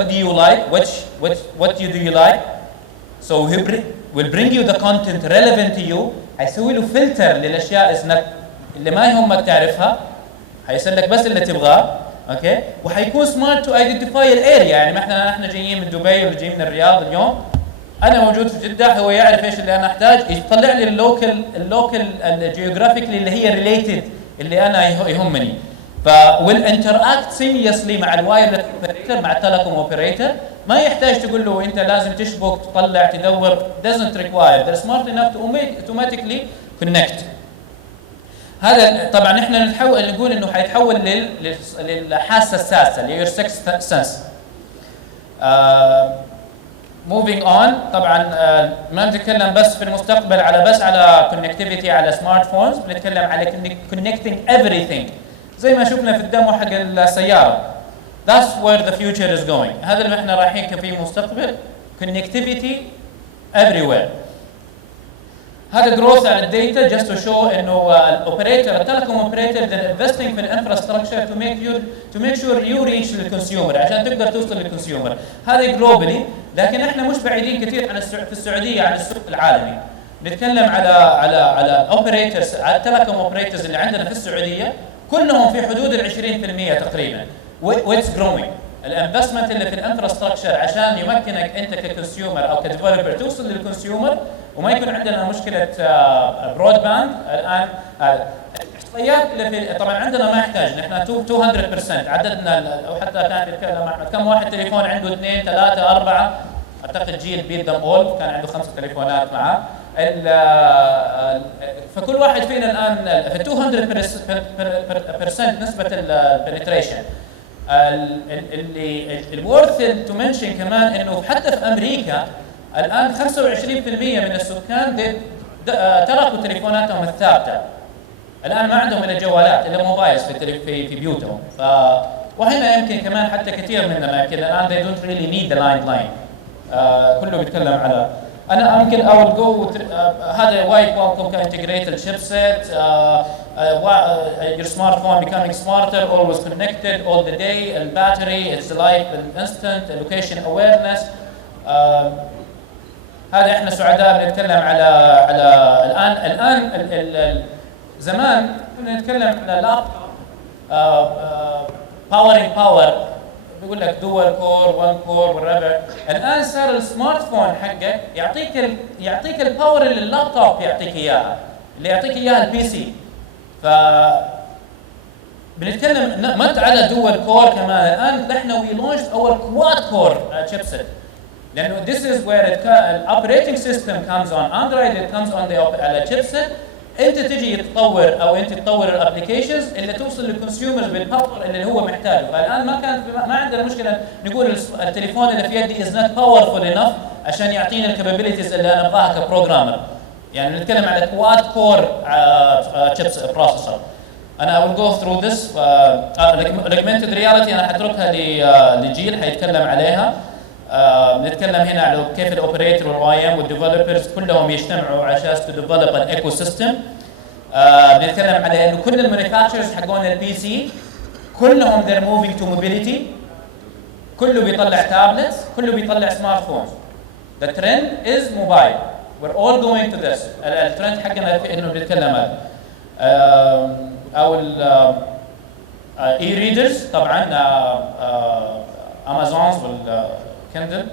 what do you like, what do you like. So he will bring you the content relevant to you. هيسوي له فلتر للاشياء اللي ما يهمك تعرفها، هيسأل لك بس اللي تبغاه. اوكي، وحيكون سمارت تو ايدنتيفاي الاريا. يعني ما احنا جايين من دبي ولا جايين من الرياض اليوم، انا موجود في جده، هو يعرف ايش اللي انا احتاج، يطلع لي اللوكل الجيوغرافيكلي اللي هي ريليتد اللي انا يهمني. والانتراكت سيميسلي مع الوايرلس اوبريتور، مع التليكوم اوبريتور. ما يحتاج تقول له انت لازم تشبك تطلع تدور، doesn't require. they're smart enough to automatically connect. هذا طبعا احنا نقول انه حيتحول للحاسه السادسه اللي هي sixth sense. moving on، طبعا ما نتكلم بس في المستقبل على connectivity على سمارت فونز، بنتكلم على connecting everything زي ما شفنا في الدمو حق السياره. That's where the future is going. هذا اللي احنا رايحين فيه مستقبل، connectivity everywhere. هذا growth على الداتا just to show انه الاوبريتور التليكوم اوبريتور they're investing في الانفراستراكشر to make sure you reach الكونسيومر عشان تقدر توصل للكونسيومر. هذا جلوبالي، لكن احنا مش بعيدين كثير عن في السعوديه عن السوق العالمي. نتكلم على اوبريتورز، على التليكوم اوبريتورز اللي عندنا في السعوديه كلهم في حدود ال 20% تقريبا. واتس جروينج. الانفستمنت اللي في الانفراستراكشر عشان يمكنك انت ككونسيومر او كديفلوبر توصل للكونسيومر وما يكون عندنا مشكله برود باند. الان الاحصائيات اللي في طبعا عندنا ما يحتاج، نحن 200% عددنا، او حتى كان يتكلم احمد كم واحد تليفون عنده 2 3 4 اعتقد جيل بيت دم اول كان عنده 5 تليفونات معاه. فكل واحد فينا الان في 200% نسبه البنتريشن. اللي الورث تو منشن كمان انه حتى في امريكا الان 25% من السكان تركوا تليفوناتهم الثابته. الان ما عندهم الا جوالات الا موبايلز في بيوتهم. وهنا يمكن كمان حتى كثير مننا يمكن الان they don't really need the line. كله بيتكلم على انا يمكن اول جو هذا وايد كوالكوم كانتجريتد chipset. Your smartphone becoming smarter, always connected all the day. The battery, it's life, instant, location awareness. هذا احنا سعداء بنتكلم على الان زمان كنا نتكلم على لابتوب powering power بيقول لك دول كور 1 كور والربع. الان صار السمارت فون حقك يعطيك الباور اللي اللابتوب يعطيك اياها، اللي يعطيك اياها البي سي. ف بنتكلم مت على دول كور كمان. الان احنا وي لونش اور كواد كور chipset لانه this is where الاوبريتنج سيستم comes on Android, it comes on على chipset. انت تجي تطور او انت تطور الابلكيشنز اللي توصل للكونسيومرز بالباور اللي هو محتاجه. فالان ما عندنا مشكله نقول التليفون اللي في يدي از نوت باورفول انف عشان يعطيني الكابابيلتيز اللي انا ابغاها كبروجرامر. يعني نتكلم على كواد كور تشيبس بروسيسور. انا will go through this. augmented reality انا حتركها لجيل حيتكلم عليها. نتكلم هنا على كيف الاوبريتور والايام والديفلوبرز كلهم يجتمعوا عشان تديفلوب ان ايكو سيستم. نتكلم على انه كل المانيفاكتشرز حقون البي سي كلهم they're moving to mobility. كله بيطلع تابلتس، كله بيطلع سمارت فونز. The trend is mobile. We're all going to this. الترند حقنا في انه بنتكلم هذا. او الاي ريدرز طبعا امازونز والكندل.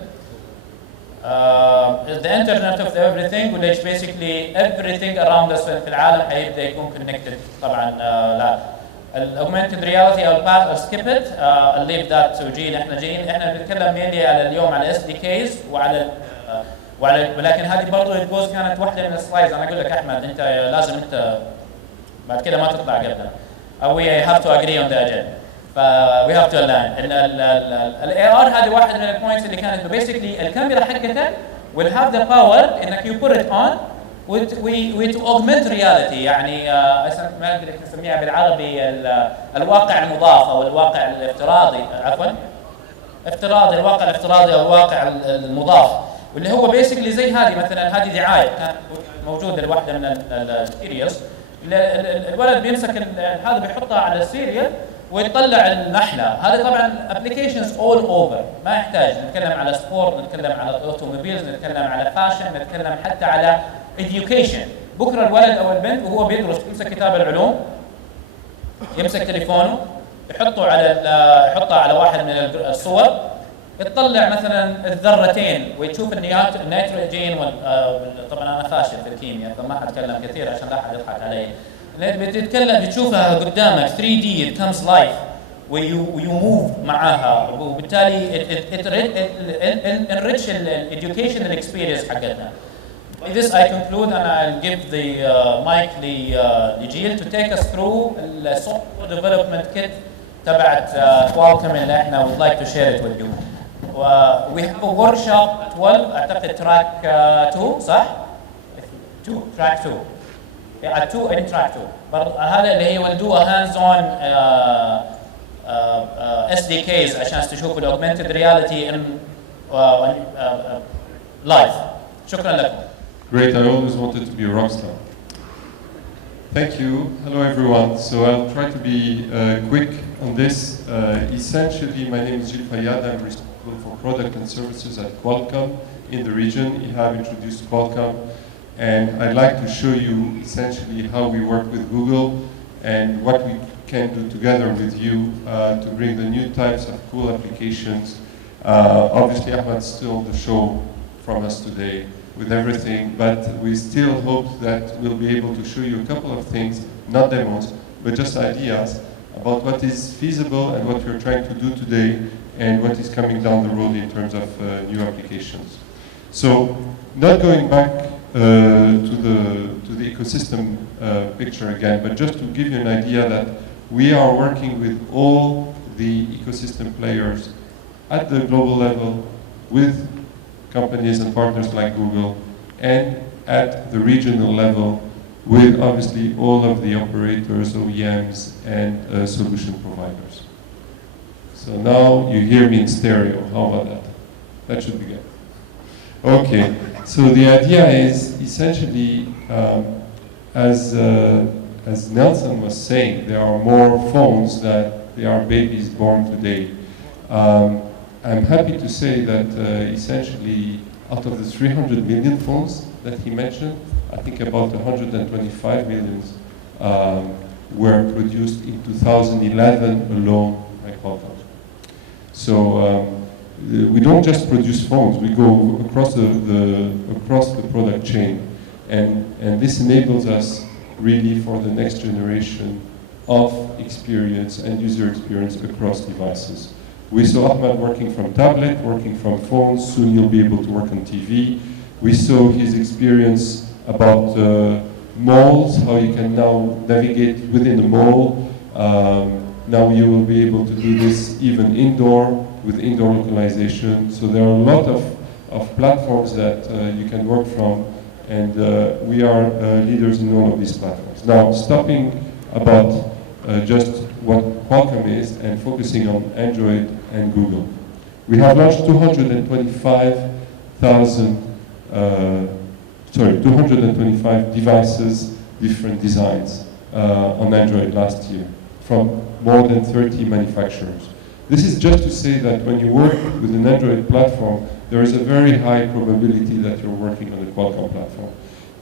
the internet of everything which basically everything around us في العالم حيبدا يكون connected. طبعا لا الاوجمانتد رياليتي او الباث او سكيب ات leave that to جيل. احنا بنتكلم mainly على اليوم على اس دي كيز وعلى ولكن هذه برضه الجوز كانت واحده من السلايدز. انا اقول لك احمد انت لازم انت بعد كده ما تطلع قبلنا. we have to agree on the agenda. we have to align. الاي ار هذه واحد من البوينتس اللي كانت basically الكاميرا حقتك will have the power انك you put it on to augment reality. يعني ما ادري كيف نسميها بالعربي الواقع المضاف او الواقع الافتراضي. عفوا الواقع الافتراضي او الواقع المضاف واللي هو basically زي هذه مثلا. هذه دعايه كانت موجوده لواحده من السيريالز. الولد بيمسك هذا بيحطها على السيريال ويطلع النحله. هذه طبعا ابلكيشنز اول اوفر، ما يحتاج نتكلم على سبورت، نتكلم على اوتوموبيلز، نتكلم على فاشن، نتكلم حتى على education. بكره الولد او البنت وهو بيدرس يمسك كتاب العلوم، يمسك تليفونه يحطه على واحد من الصور، يطلع مثلا الذرتين ويشوف النيتروجين طبعا انا فاشل في الكيمياء فما حاتكلم كثير عشان لا احد يضحك علي. بتتكلم بتشوفها قدامك 3D it comes life ويو موف معاها، وبالتالي it enrich educational experience حقتنا. By this I conclude and I'll give the mic لجيل to take us through the software development kit تبعت Qualcomm اللي احنا would like to share it with you. We have a workshop at 12 اعتقد track 2 صح؟ 2 track 2. Yeah, at 2 in track 2. برضه هذا اللي هي will do a hands-on SDKs عشان تشوفوا ال augmented reality in live. شكرا لكم. Great, I always wanted to be a rock star. Thank you. Hello everyone. So I'll try to be quick on this. Essentially, my name is Gilles Fayad. I'm responsible for product and services at Qualcomm in the region. Ihab introduced Qualcomm. And I'd like to show you essentially how we work with Google and what we can do together with you to bring the new types of cool applications. Obviously, Ahmed stole the show from us today with everything, but we still hope that we'll be able to show you a couple of things, not demos, but just ideas about what is feasible and what we're trying to do today and what is coming down the road in terms of new applications. So, not going back to the ecosystem picture again, but just to give you an idea that we are working with all the ecosystem players at the global level with companies and partners like Google, and at the regional level with obviously all of the operators, OEMs, and solution providers. So now you hear me in stereo. How about that? That should be good. Okay, so the idea is essentially, as Nelson was saying, there are more phones than there are babies born today. I'm happy to say that essentially out of the 300 million phones that he mentioned, I think about 125 million were produced in 2011 alone by Qualcomm. So we don't just produce phones, we go across the product chain, and this enables us really for the next generation of experience and user experience across devices. We saw Ahmed working from tablet, working from phones, soon you'll be able to work on TV. We saw his experience about malls, how you can now navigate within the mall. Now you will be able to do this even indoor, with indoor localization. So there are a lot of platforms that you can work from, and we are leaders in all of these platforms. Now, stopping about just what Qualcomm is and focusing on Android and Google. We have launched 225 devices, different designs on Android last year from more than 30 manufacturers. This is just to say that when you work with an Android platform, there is a very high probability that you're working on a Qualcomm platform.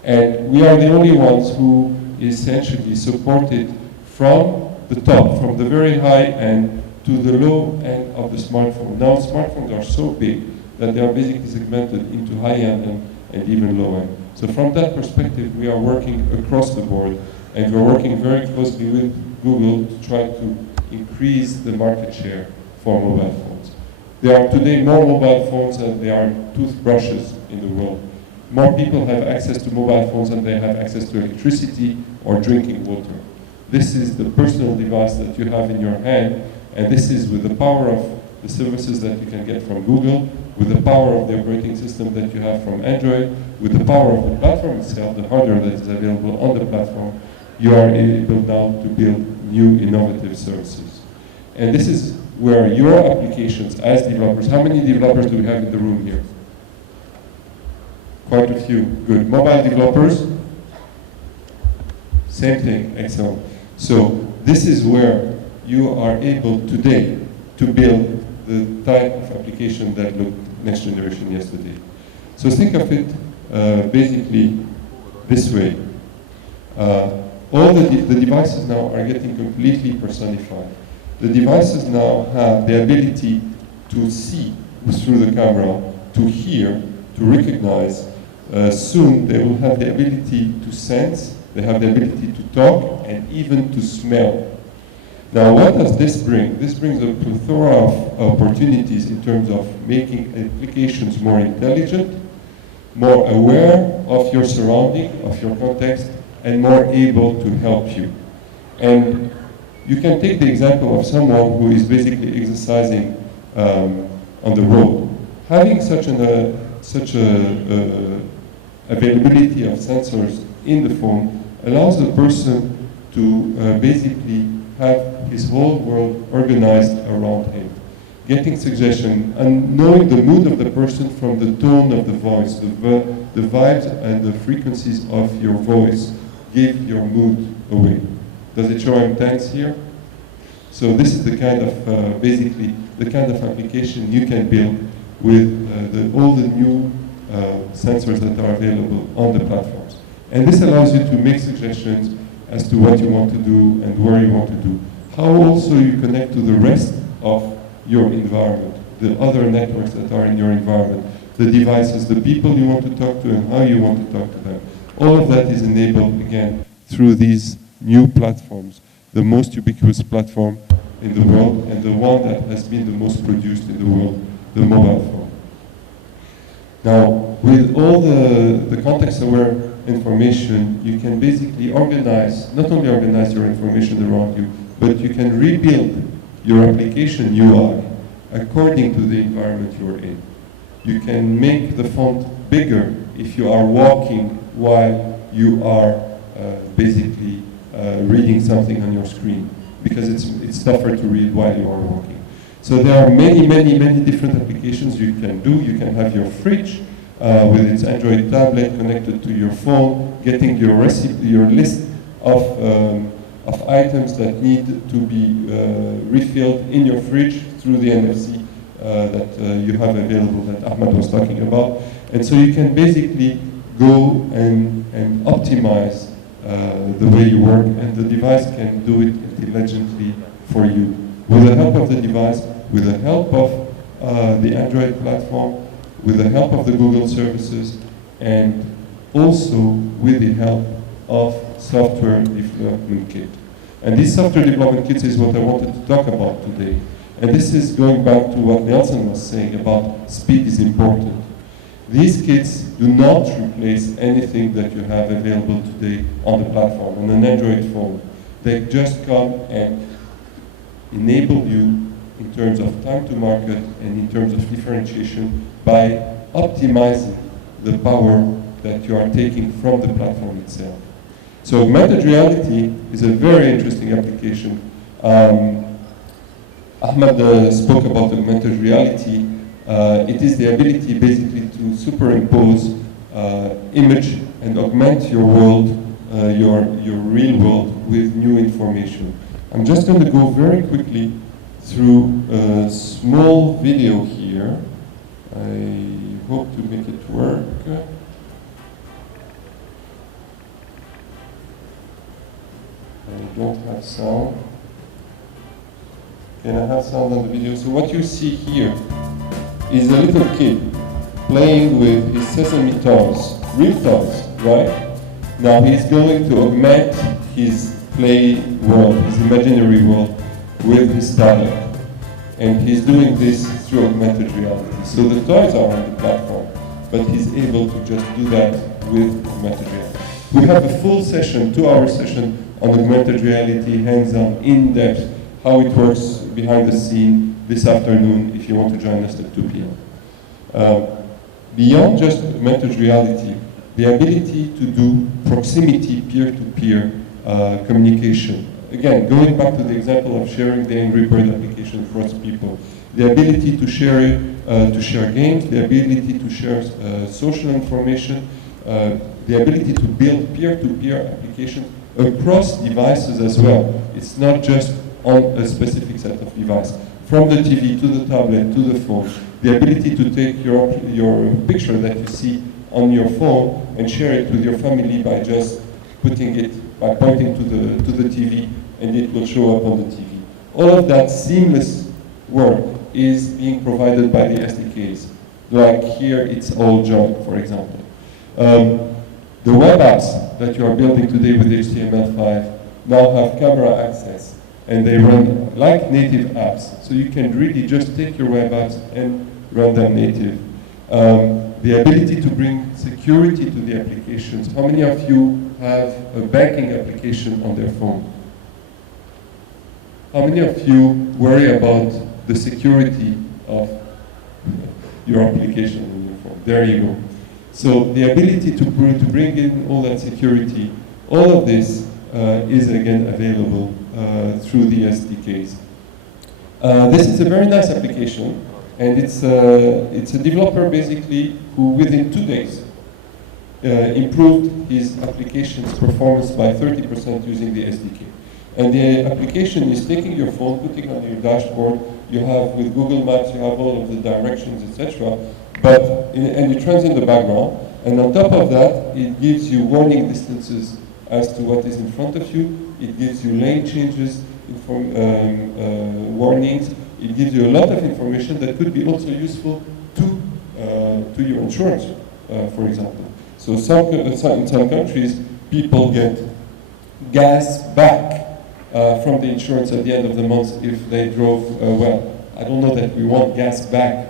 And we are the only ones who essentially support it from the top, from the very high end to the low end of the smartphone. Now smartphones are so big that they are basically segmented into high end and even low end. So from that perspective, we are working across the board, and we're working very closely with Google to try to increase the market share for mobile phones. There are today more mobile phones than there are toothbrushes in the world. More people have access to mobile phones than they have access to electricity or drinking water. This is the personal device that you have in your hand, and this is with the power of the services that you can get from Google, with the power of the operating system that you have from Android, with the power of the platform itself, the hardware that is available on the platform, you are able now to build new innovative services. And this is where your applications as developers, how many developers do we have in the room here? Quite a few, good. Mobile developers? Same thing, excellent. So this is where you are able today to build the type of application that looked next generation yesterday. So think of it basically this way. All the devices now are getting completely personified. The devices now have the ability to see through the camera, to hear, to recognize. Soon they will have the ability to sense, they have the ability to talk, and even to smell. Now, what does this bring? This brings a plethora of opportunities in terms of making applications more intelligent, more aware of your surrounding, of your context, and more able to help you. And you can take the example of someone who is basically exercising on the road. Having such a availability of sensors in the phone allows the person to basically have his whole world organized around him, getting suggestion and knowing the mood of the person from the tone of the voice, the vibes and the frequencies of your voice give your mood away. Does it show I'm tense here? So this is the kind of, basically, the kind of application you can build with all the new sensors that are available on the platforms. And this allows you to make suggestions as to what you want to do and where you want to do. How also you connect to the rest of your environment, the other networks that are in your environment, the devices, the people you want to talk to and how you want to talk to them. All of that is enabled, again, through these new platforms, the most ubiquitous platform in the world and the one that has been the most produced in the world, the mobile phone. Now, with all the context-aware information, you can basically organize, not only organize your information around you, but you can rebuild your application UI according to the environment you're in. You can make the font bigger if you are walking while you are basically reading something on your screen, because it's tougher to read while you are walking. So there are many, many, many different applications you can do. You can have your fridge with its Android tablet connected to your phone, getting your recipe, your list of items that need to be refilled in your fridge through the NFC that you have available that Ahmed was talking about. And so you can basically go and optimize the way you work, and the device can do it intelligently for you. With the help of the device, with the help of the Android platform, with the help of the Google services, and also with the help of software development kit. And this software development kit is what I wanted to talk about today. And this is going back to what Nelson was saying about speed is important. These kits do not replace anything that you have available today on the platform, on an Android phone. They just come and enable you in terms of time to market and in terms of differentiation by optimizing the power that you are taking from the platform itself. So augmented reality is a very interesting application. Ahmed spoke about augmented reality. It is the ability basically to superimpose image and augment your world, your real world with new information. I'm just going to go very quickly through a small video here. I hope to make it work. I don't have sound. Can I have sound on the video? So what you see here is a little kid playing with his sesame toys, real toys, right? Now he's going to augment his play world, his imaginary world, with his tablet. And he's doing this through augmented reality. So the toys are on the platform, but he's able to just do that with augmented reality. We have a full session, 2-hour session on augmented reality, hands-on, in-depth, how it works behind the scene this afternoon if you want to join us at 2 p.m. Beyond just augmented reality, the ability to do proximity peer-to-peer communication. Again, going back to the example of sharing the Angry Bird application across people, the ability to share games, the ability to share social information, the ability to build peer-to-peer applications across devices as well. It's not just on a specific set of devices. From the TV to the tablet to the phone, the ability to take your picture that you see on your phone and share it with your family by just putting it, by pointing to the TV, and it will show up on the TV. All of that seamless work is being provided by the SDKs. Like here, it's all jump, for example. The web apps that you are building today with HTML5 now have camera access, and they run like native apps. So you can really just take your web apps and run them native. The ability to bring security to the applications. How many of you have a banking application on their phone? How many of you worry about the security of your application on your phone? There you go. So the ability to bring in all that security, all of this is again available through the SDKs. This is a very nice application, and it's a developer basically who within 2 days improved his application's performance by 30% using the SDK. And the application is taking your phone, putting on your dashboard. You have with Google Maps, you have all of the directions, etc. And it runs in the background. And on top of that, it gives you warning distances as to what is in front of you. It gives you lane changes, warnings. It gives you a lot of information that could be also useful to your insurance, for example. So in some countries, people get gas back from the insurance at the end of the month if they drove well. I don't know that we want gas back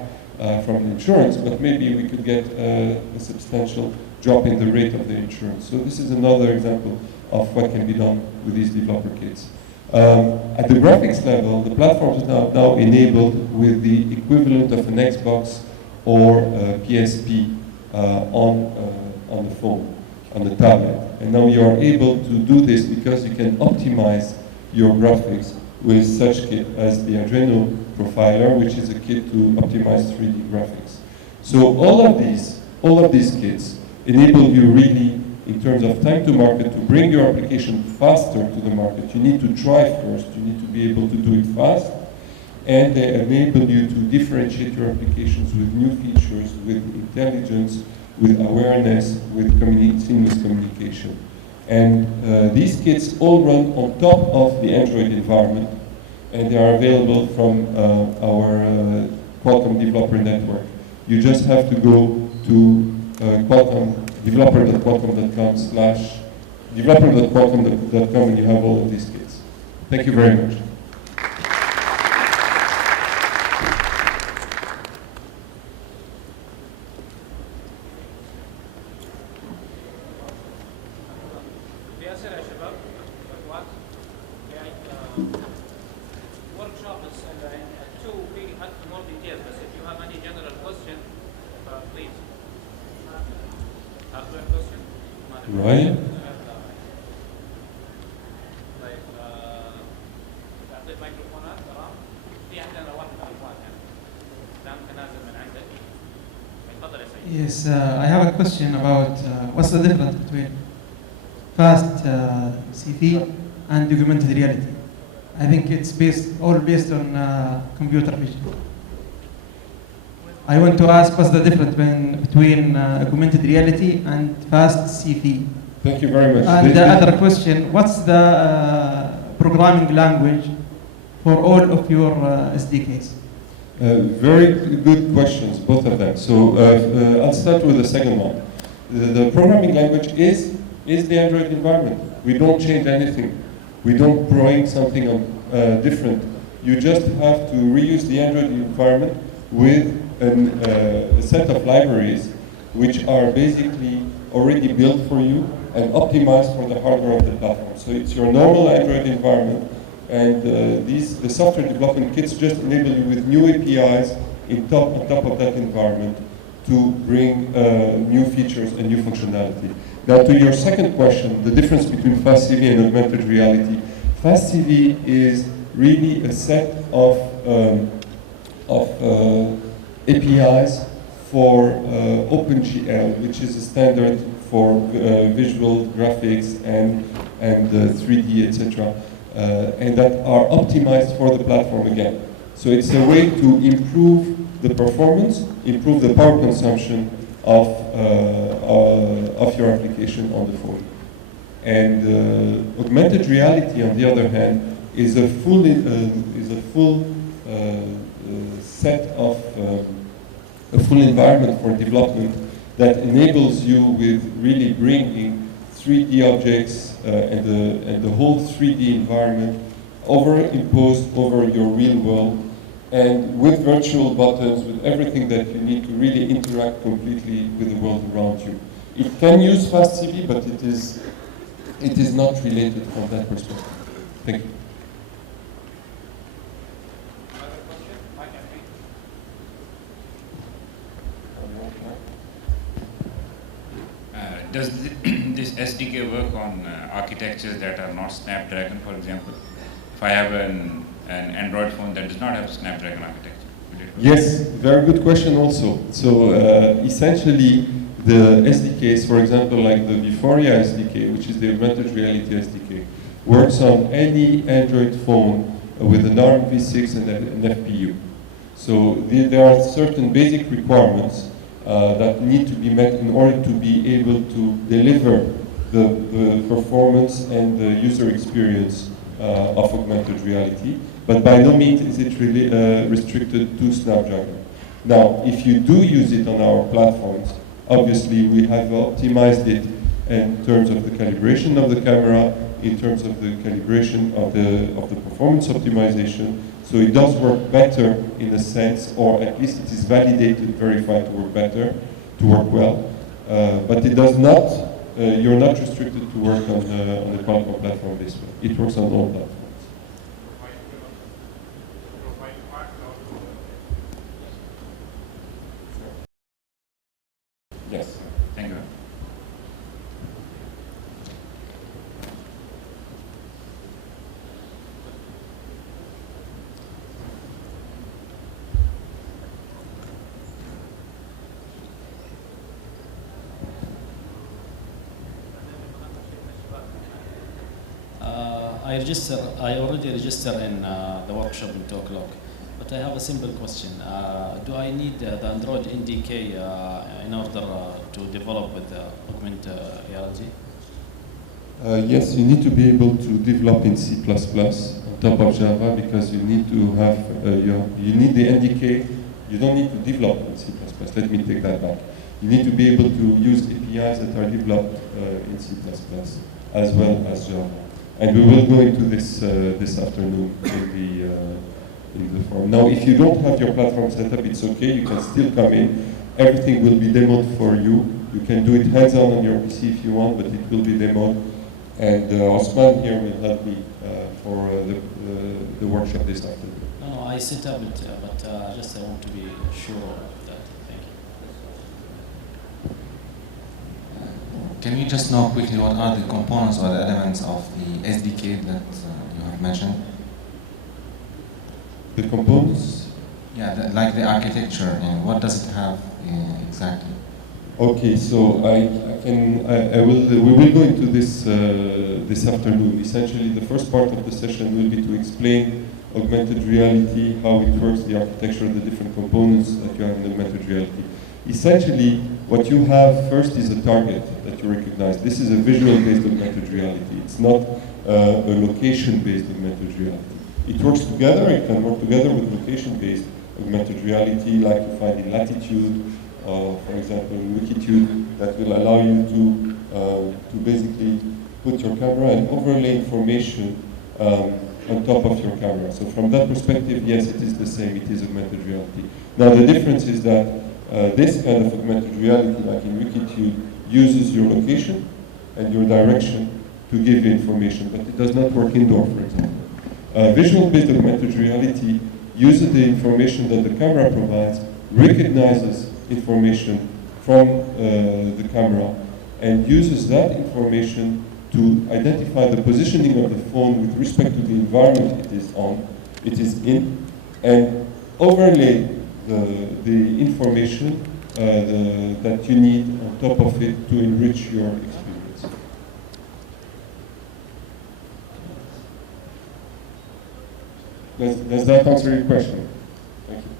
from the insurance, but maybe we could get a substantial drop in the rate of the insurance. So this is another example of what can be done with these developer kits. At the graphics level, the platform is now enabled with the equivalent of an Xbox or a PSP on the phone, on the tablet. And now you are able to do this because you can optimize your graphics with such kit as the Adreno Profiler, which is a kit to optimize 3D graphics. So all of these kits enable you really, in terms of time to market, to bring your application faster to the market. You need to try first, you need to be able to do it fast, and they enable you to differentiate your applications with new features, with intelligence, with awareness, with seamless communication. And these kits all run on top of the Android environment, and they are available from our Qualcomm Developer Network. You just have to go to developer.qualcomm.com and you have all of these kits. Thank you very much. Ryan? Yes, I have a question about what's the difference between fast CV and augmented reality. I think it's all based on computer vision. I want to ask what's the difference between augmented reality and fast CV. Thank you very much. And the other question, what's the programming language for all of your SDKs? Very good questions, both of them. So I'll start with the second one. The programming language is the Android environment. We don't change anything. We don't bring something different. You just have to reuse the Android environment with a set of libraries which are basically already built for you and optimized for the hardware of the platform. So it's your normal Android environment, and the software development kits just enable you with new APIs on top of that environment to bring new features and new functionality. Now to your second question, the difference between FastCV and augmented reality. FastCV is really a set of APIs for OpenGL, which is a standard for visual graphics and 3D, etc. and that are optimized for the platform again. So it's a way to improve the performance, improve the power consumption of your application on the phone. And augmented reality, on the other hand, is a full set of a full environment for development that enables you with really bringing 3D objects and the whole 3D environment imposed over your real world, and with virtual buttons, with everything that you need to really interact completely with the world around you. It can use FastCV, but it is not related from that perspective. Thank you. Does this SDK work on architectures that are not Snapdragon, for example? If I have an Android phone that does not have Snapdragon architecture, would it work? Yes, very good question also. So essentially, the SDKs, for example, like the Vuforia SDK, which is the augmented reality SDK, works on any Android phone with an ARM v6 and an FPU. So there are certain basic requirements that need to be met in order to be able to deliver the performance and the user experience of augmented reality. But by no means is it really restricted to Snapdragon. Now, if you do use it on our platforms, obviously we have optimized it in terms of the calibration of the camera, in terms of the calibration of the performance optimization. So it does work better in a sense, or at least it is validated, verified to work better, to work well. But it does not, you're not restricted to work on the Qualcomm platform this way. It works on all platforms. Yes. Thank you. I already registered in the workshop in 2 o'clock, but I have a simple question. Do I need the Android NDK in order to develop with augmented reality? Yes, you need to be able to develop in C++ on top of Java, because you need to have you need the NDK. You don't need to develop in C++. Let me take that back. You need to be able to use APIs that are developed in C++ as well as Java. And we will go into this this afternoon in the forum. Now, if you don't have your platform set up, it's okay. You can still come in. Everything will be demoed for you. You can do it hands-on on your PC if you want, but it will be demoed. And Osman here will help me for the workshop this afternoon. No, I set up it, but just I want to be sure of that. Thank you. Can you just know quickly what are the components or the elements of the SDK that you have mentioned? The components? Yeah, like the architecture, and what does it have exactly? Okay, so we will go into this this afternoon. Essentially, the first part of the session will be to explain augmented reality, how it works, the architecture, the different components that you have in augmented reality. Essentially, what you have first is a target that you recognize. This is a visual-based augmented reality. It's not a location-based augmented reality. It works together. It can work together with location-based augmented reality, like you find in Latitude, for example, in Wikitude, that will allow you to basically put your camera and overlay information on top of your camera. So from that perspective, yes, it is the same. It is augmented reality. Now the difference is that this kind of augmented reality, like in Wikitude, uses your location and your direction to give you information, but it does not work indoor, for example. Visual-based augmented reality uses the information that the camera provides, recognizes information from the camera, and uses that information to identify the positioning of the phone with respect to the environment it is in, and overlay the information that you need on top of it to enrich your experience. Does that answer your question? Thank you.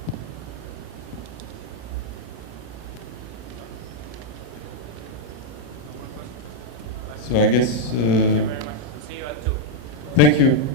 So I guess. Thank you very much. See you at 2. Thank you.